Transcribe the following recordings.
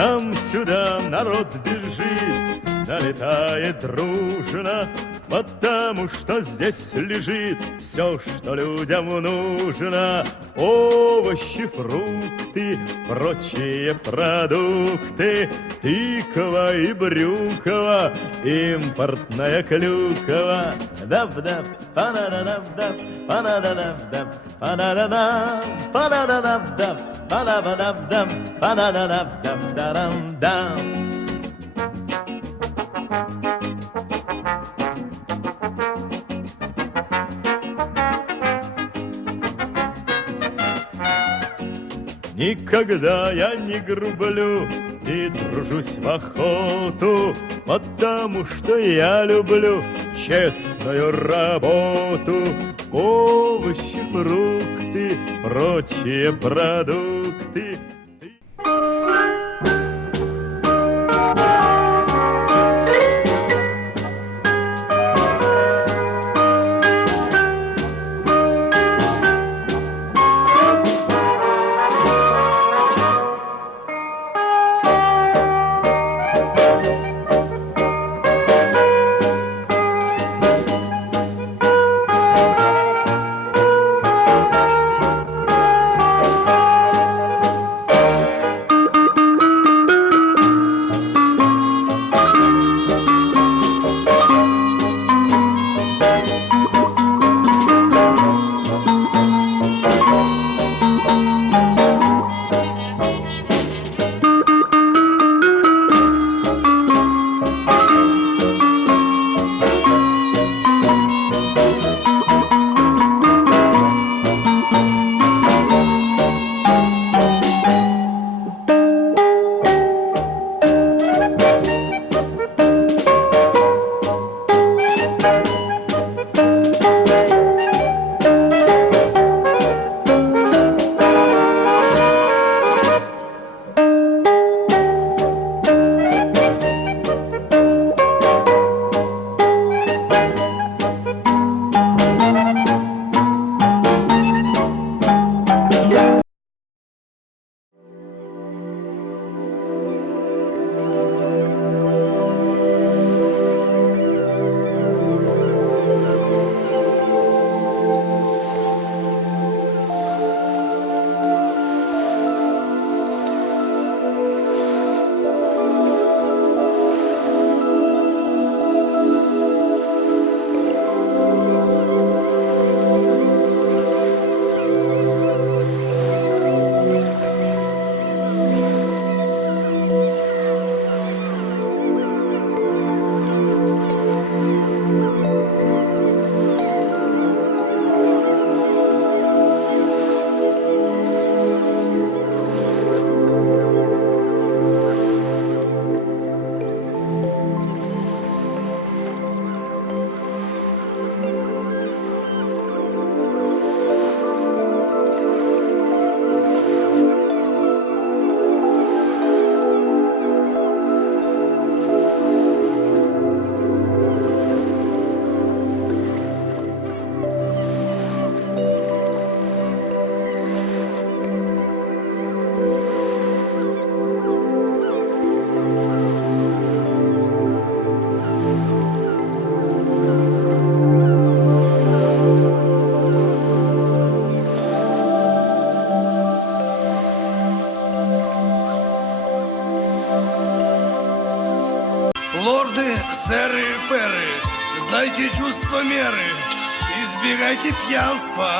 нам сюда народ бежит, налетает дружно, потому что здесь лежит все, что людям нужно. Овощи, фрукты, прочие продукты, тыква и брюква, импортная клюква. Даб-даб, па-да-да-даб-даб, па-да-да-даб-даб, па-да-да-дам, па-да-да-даб-даб, па-да-да-даб-даб, па-да-да-даб-даб-дам-дам. Никогда я не грублю и тружусь в охоту, потому что я люблю честную работу. Овощи, фрукты, прочие продукты. Лорды, сэры, перы, знайте чувство меры, избегайте пьянства,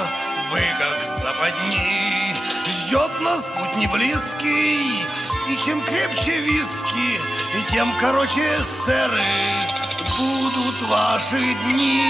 вы как западни. Ждет нас путь неблизкий, и чем крепче виски, и тем короче, сэры, будут ваши дни.